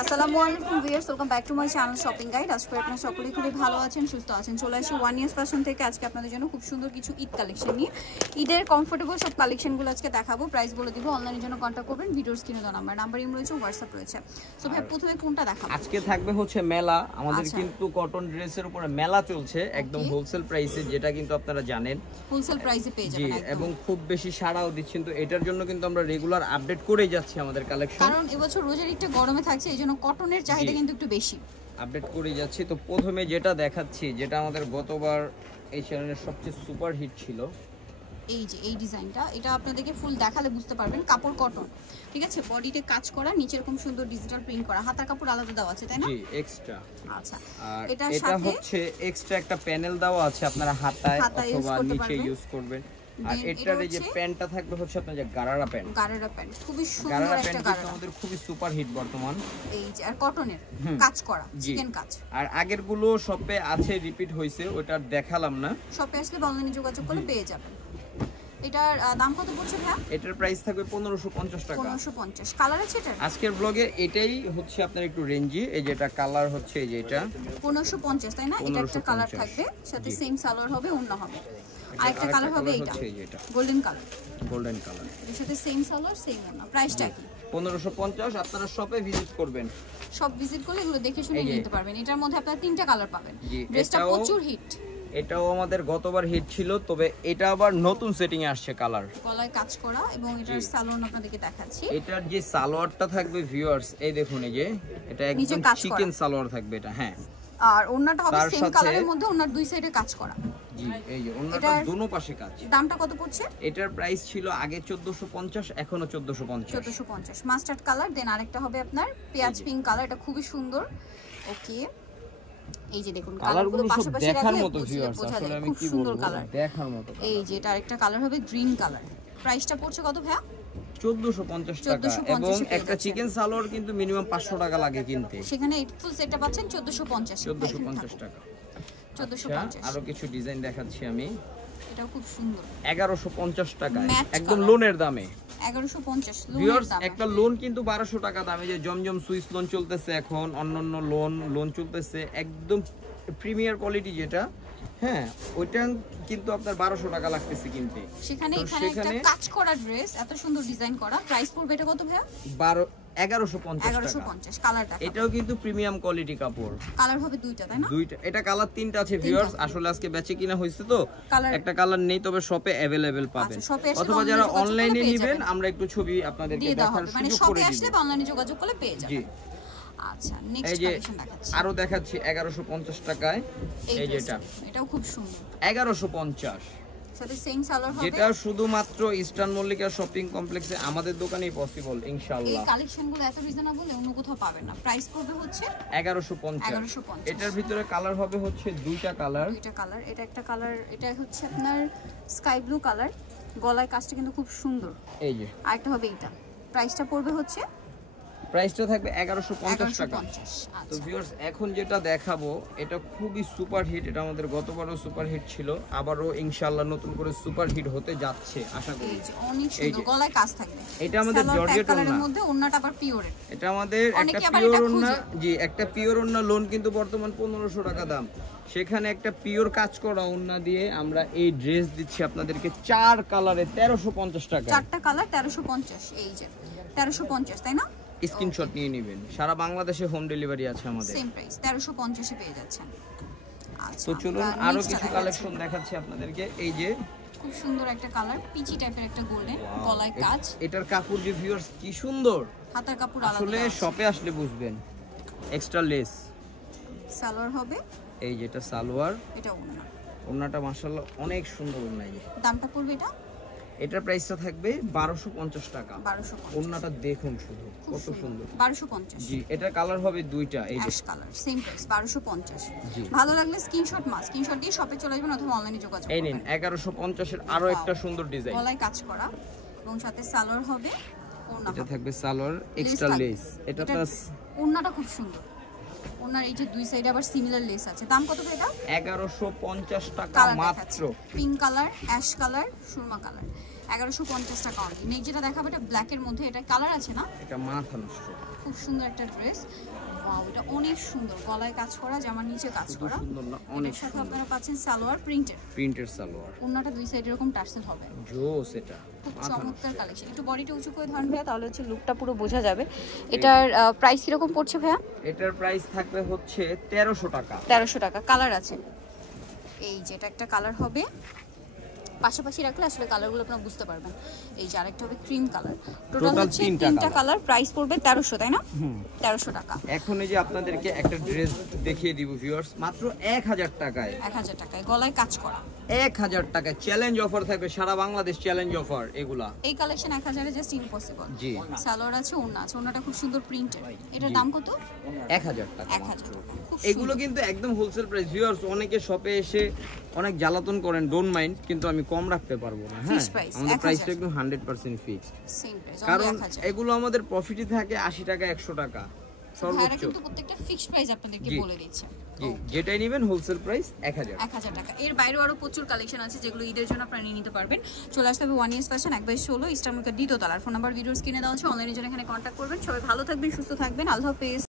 আসসালামু আলাইকুম viewers, welcome back to my channel shopping guide. আজকে আপনারা সকলেই খুবই ভালো আছেন, সুস্থ আছেন। চলে আসি ওয়ান ইয়ার্স ফ্যাশন থেকে আজকে আপনাদের জন্য খুব সুন্দর কিছু ঈদ কালেকশন নিয়ে। ঈদের কমফোর্টেবল সব কালেকশনগুলো আজকে দেখাবো, প্রাইস বলে দিব। অনলাইনের জন্য কন্ট্যাক্ট করবেন, ভিডিওর স্ক্রিনে দেওয়া নাম্বার ইম রয়েছে, হোয়াটসঅ্যাপ রয়েছে। সো ভাই প্রথমে কোনটা দেখাবো? আজকে থাকবে হচ্ছে মেলা। আমাদের কিন্তু কটন ড্রেসের উপরে মেলা চলছে একদম হোলসেল প্রাইসে, যেটা কিন্তু আপনারা জানেন হোলসেল প্রাইসে পেয়ে যাবেন এবং খুব বেশি সাড়াও দিচ্ছেন। তো এটার জন্য কিন্তু আমরা রেগুলার আপডেট করেই যাচ্ছি আমাদের কালেকশন, কারণ এবছর রোজার ঈদটা গরমে থাকছে, এইজন্য কটনের চাহিদা কিন্তু একটু বেশি, আপডেট করে যাচ্ছি। তো প্রথমে যেটা দেখাচ্ছি, যেটা আমাদের গতবার এই চ্যানেলের সবচেয়ে সুপার হিট ছিল, এই যে এই ডিজাইনটা, এটা আপনাদেরকে ফুল দেখালে বুঝতে পারবেন। কাপড় কটন, ঠিক আছে, বডিতে কাজ করা, নিচে এরকম সুন্দর ডিজিটাল প্রিন্ট করা, হাতার কাপড় আলাদা দেওয়া আছে, তাই না? জি, এক্সট্রা। আচ্ছা, আর এটা হচ্ছে এক্সট্রা একটা প্যানেল দেওয়া আছে, আপনারা হাতায় অথবা নিচে ইউজ করবেন। আর এটার এই যে প্যান্টটা থাকবে হচ্ছে আপনার যে গারারা প্যান্ট, খুবই সুন্দর একটা গারারা, আমাদের খুবই সুপার হিট বর্তমান। এই যে আর কটনের কাজ করা, চিকেন কাজ। আর আগের গুলো শপে আছে, রিপিট হইছে, ওটা দেখালাম না। শপে আসলে অনলাইনে যোগাযোগ করলে পেয়ে যাবেন। এটার দাম কত পড়ছে ভাই? এটার প্রাইস থাকবে 1550 টাকা। 1550। কালার আছে এটা? আজকের ব্লগে এটাই হচ্ছে আপনার একটু রেঞ্জি। এই যেটা কালার হচ্ছে এই যে এটা 1550, তাই না? এটা একটা কালার থাকবে, সাথে সেম সালোয়ার হবে, ওন্না হবে। আরেকটা কালার হবে এটা গোল্ডেন কালার, গোল্ডেন কালার, এর সাথে সেম সালোয়ার সেম ওন্না। প্রাইসটা কি? 1550। আপনারা শপে ভিজিট করবেন, সব ভিজিট করলে এগুলো দেখে শুনে নিতে পারবেন। এটার মধ্যে আপনারা তিনটা কালার পাবেন। ড্রেসটা প্রচুর হিট, এটাও আমাদের গতবার হিট ছিল, তবে এটা আবার নতুন সেটিং এ আসছে। কালার গলায় কাজ করা এবং এটার সালোয়ার আপনাদেরকে দেখাচ্ছি। এটার যে সালোয়ারটা থাকবে ভিউয়ার্স, এই দেখুন, এই যে এটা একদম চিকেন সালোয়ার থাকবে এটা। হ্যাঁ, আর ওন্নাটা হবে সেম কালারের মধ্যে, ওন্নার দুই সাইডে কাজ করা। জি, এই যে ওন্নাটা দুনো পাশে কাজ। দামটা কত পড়ছে? এটার প্রাইস ছিল আগে 1450, এখনো 1450। 1450 মাস্টার্ড কালার। দেন আরেকটা হবে আপনার পেঁয়াজ পিঙ্ক কালার, এটা খুবই সুন্দর। ওকে, এই যে দেখুন কালারগুলো পাশাপাশি দেখার মতো ভিউয়ার্স, আসলে আমি কি বলবো, দেখার মতো। এই যে এটা আরেকটা কালার হবে গ্রিন কালার। প্রাইসটা পড়ছে কত ভাইয়া? 1450 টাকা। এবং একটা চিকেন সালোয়ার কিন্তু মিনিমাম 500 টাকা লাগে কিনতে, সেখানে এই ফুল সেটটা পাচ্ছেন 1450 টাকা। 1450। আরো কিছু ডিজাইন দেখাচ্ছি আমি, এটাও খুব সুন্দর, 1150 টাকা একদম লোনের দামে। 1150 ভিউয়ার্স, একটা লোন কিন্তু 1200 টাকা দামে। যে জমজম সুইস লোন চলতেছে এখন, অন্যান্য লোন চলতেছে একদম প্রিমিয়ার কোয়ালিটি যেটা, হ্যাঁ, ওইটা কিন্তু আপনার 1200 টাকা লাগতেছে কিনতে। সেখানে এখানে একটা কাজ করা ড্রেস, এত সুন্দর ডিজাইন করা, প্রাইস পড়বে এটা কত ভাইয়া? 1150 কালারটা। এটাও কিন্তু প্রিমিয়াম কোয়ালিটি কাপড়। কালার হবে দুইটা, তাই না? দুইটা, এটা কালার তিনটা আছে ভিউয়ার্স। আসলে আজকে বেচে কিনা হইছে তো একটা কালার নেই, তবে শপে अवेलेबल পাবেন। অথবা যারা অনলাইনে নেবেন, আমরা একটু ছবি আপনাদেরকে দেখার সুযোগ করে দিব। শপে আসলে অনলাইনে যোগাযোগ করলে পেয়ে যাবেন। জি, আচ্ছা, নেক্সট কালেকশন দেখাচ্ছি। আরো দেখাচ্ছি 1150 টাকায়। এই যেটা, এটাও খুব সুন্দর, 1150, সাথে সেম সালোয়ার হবে। যেটা শুধুমাত্র ইস্টার্ন মল্লিকা শপিং কমপ্লেক্সে আমাদের দোকানেই পসিবল ইনশাআল্লাহ। এই কালেকশনগুলো এত রিজনেবল অন্য কোথাও পাবেন না। প্রাইস পড়বে হচ্ছে 1150। এটার ভিতরে কালার হবে হচ্ছে দুইটা কালার। এটা একটা কালার, এটা হচ্ছে আপনার স্কাই ব্লু কালার, গলায় কাজটা কিন্তু খুব সুন্দর। এই যে আরেকটা হবে এটা, প্রাইসটা পড়বে হচ্ছে, প্রাইসটা থাকবে 1150 টাকা। তো ভিউয়ার্স, এখন যেটা দেখাবো এটা খুবই সুপার হিট। এটা আমাদের গতবারও সুপার হিট ছিল, আবারও ইনশাআল্লাহ নতুন করে সুপার হিট হতে যাচ্ছে আশা করি। অনেক সুন্দর গলায় কাজ থাকবে। এটা আমাদের জর্জেট ওন্না, মধ্যে ওন্নাটা আবার পিওরের। এটা আমাদের একটা পিওর ওন্না। জি, একটা পিওর ওন্না লোন কিন্তু বর্তমান 1500 টাকা দাম। সেখানে একটা পিওর কাজ করা ওন্না দিয়ে আমরা এই ড্রেস দিচ্ছি আপনাদেরকে 4 কালারে 1350 টাকা। 4টা কালার 1350। এই যে 1350, তাই না? স্ক্রিনশট নিয়ে নেবেন। সারা বাংলাদেশে হোম ডেলিভারি আছে আমাদের। সেম প্রাইস 1350 এ পেয়ে যাচ্ছেন। আচ্ছা, তো চলুন আরো কিছু কালেকশন দেখাচ্ছি আপনাদেরকে। এই যে খুব সুন্দর একটা কালার, পিচি টাইপের একটা গোল্ডেন, গলায় কাজ। এটার কাপড় যে ভিউয়ার্স কি সুন্দর, হাতার কাপড় আলাদা, আসলে শপে আসলে বুঝবেন। এক্সট্রা লেস সালোয়ার হবে, এই যেটা সালোয়ার, এটা ওন্না। ওন্নাটা মাশাআল্লাহ অনেক সুন্দর ওন্না। দামটা পড়বে এটা? এটার প্রাইসটা থাকবে 1250 টাকা। 1250। ওন্নাটা দেখুন শুধু কত সুন্দর, 1250। জি, এটার কালার হবে দুইটা, এই যে অ্যাশ কালার, সেম প্রাইস 1250। ভালো লাগলে স্ক্রিনশট দিয়ে শপে চলে যাবেন অথবা অনলাইনে যোগাযোগ করবেন। এই নিন 1150 এর আরো একটা সুন্দর ডিজাইন, গলায় কাজ করা এবং সাথে সালোয়ার হবে, ওন্না এটা থাকবে সালোয়ার, এক্সট্রা লেস। এটা প্লাস ওন্নাটা খুব সুন্দর। ওনার এই যে দুই সাইডে আবার সিমিলার লেস আছে। দাম কত এটা? 1150 টাকা মাত্র। Pink colour, ash colour, Surma colour, 1150 টাকা অনলি। নেক্সট যেটা দেখাবো এটা ব্ল্যাক এর মধ্যে, এটা কালার আছে না? এটা মাথা নষ্ট। খুব সুন্দর একটা ড্রেস। ওয়াও, এটা অনেক সুন্দর, গলায় কাজ করা, জামার নিচে কাজ করা, সুন্দর না? অনেক সাথে সুন্দর। আপনারা পাচ্ছেন সালোয়ার প্রিন্টের সালোয়ার, ওন্নাটা দুই সাইড এরকম টার্সেল হবে। জোস, এটা খুব চমৎকার কালেকশন। একটু বডিটা উঁচু করে ধরেন ভাইয়া, তাহলে হচ্ছে লুকটা পুরো বোঝা যাবে। এটার প্রাইস কিরকম পড়ছে ভাইয়া? এটার প্রাইস থাকবে হচ্ছে 1300 টাকা। 1300 টাকা। কালার আছে, এই যেটা একটা কালার হবে, পাশাপাশি রাখলে আসলে কালারগুলো আপনারা বুঝতে পারবেন। এই যে আরেকটা হবে ক্রিম কালার। টোটাল হচ্ছে তিনটা কালার, প্রাইস পড়বে 1300, তাই না? 1300 টাকা। এখন এই যে আপনাদেরকে একটা ড্রেস দেখিয়ে দিব ভিউয়ার্স, মাত্র 1000 টাকায়। 1000 টাকায় গলায় কাজ করা, 1000 টাকায় চ্যালেঞ্জ অফার থাকবে, সারা বাংলাদেশ চ্যালেঞ্জ অফার। এগুলা এই কালেকশন 1000 এ জাস্ট ইম্পসিবল। জি, সালোয়ার আছে, ওন্না আছে, ওন্নাটা খুব সুন্দর প্রিন্টেড। এটার দাম কত? 1000 টাকা। 1000 টাকা। এগুলো কিন্তু একদম হোলসেল প্রাইস ভিউয়ার্স। অনেকে শপে এসে অনেক জ্বালাতন করেন, ডোন্ট মাইন্ড, কিন্তু আমি কম রাখতে পারবো না। হ্যাঁ, আমাদের প্রাইসটা একদম 100% ফিক্সড, সেম প্রাইস। কারণ এগুলো আমাদের প্রফিটই থাকে 80 টাকা 100 টাকা সর্বোচ্চ। কিন্তু প্রত্যেকটা ফিক্সড প্রাইস আপনাদেরকে বলে দিচ্ছে। জি, যেটাই নেবেন হোলসেল প্রাইস 1000 টাকা। এর বাইরেও আরো প্রচুর কালেকশন আছে যেগুলো ঈদের জন্য আপনারা নিয়ে নিতে পারবেন। চলে আসতে হবে 1 ইয়ার্স ফ্যাশন, 1/16 ইস্টার্ন মার্কেট দ্বিতীয় তলার। ফোন নাম্বার ভিডিওর স্ক্রিনে দেওয়া আছে, অনলাইনে জন্য এখানে কন্ট্যাক্ট করবেন। সবাই ভালো থাকবেন, সুস্থ থাকবেন, আল্লাহ হাফেজ।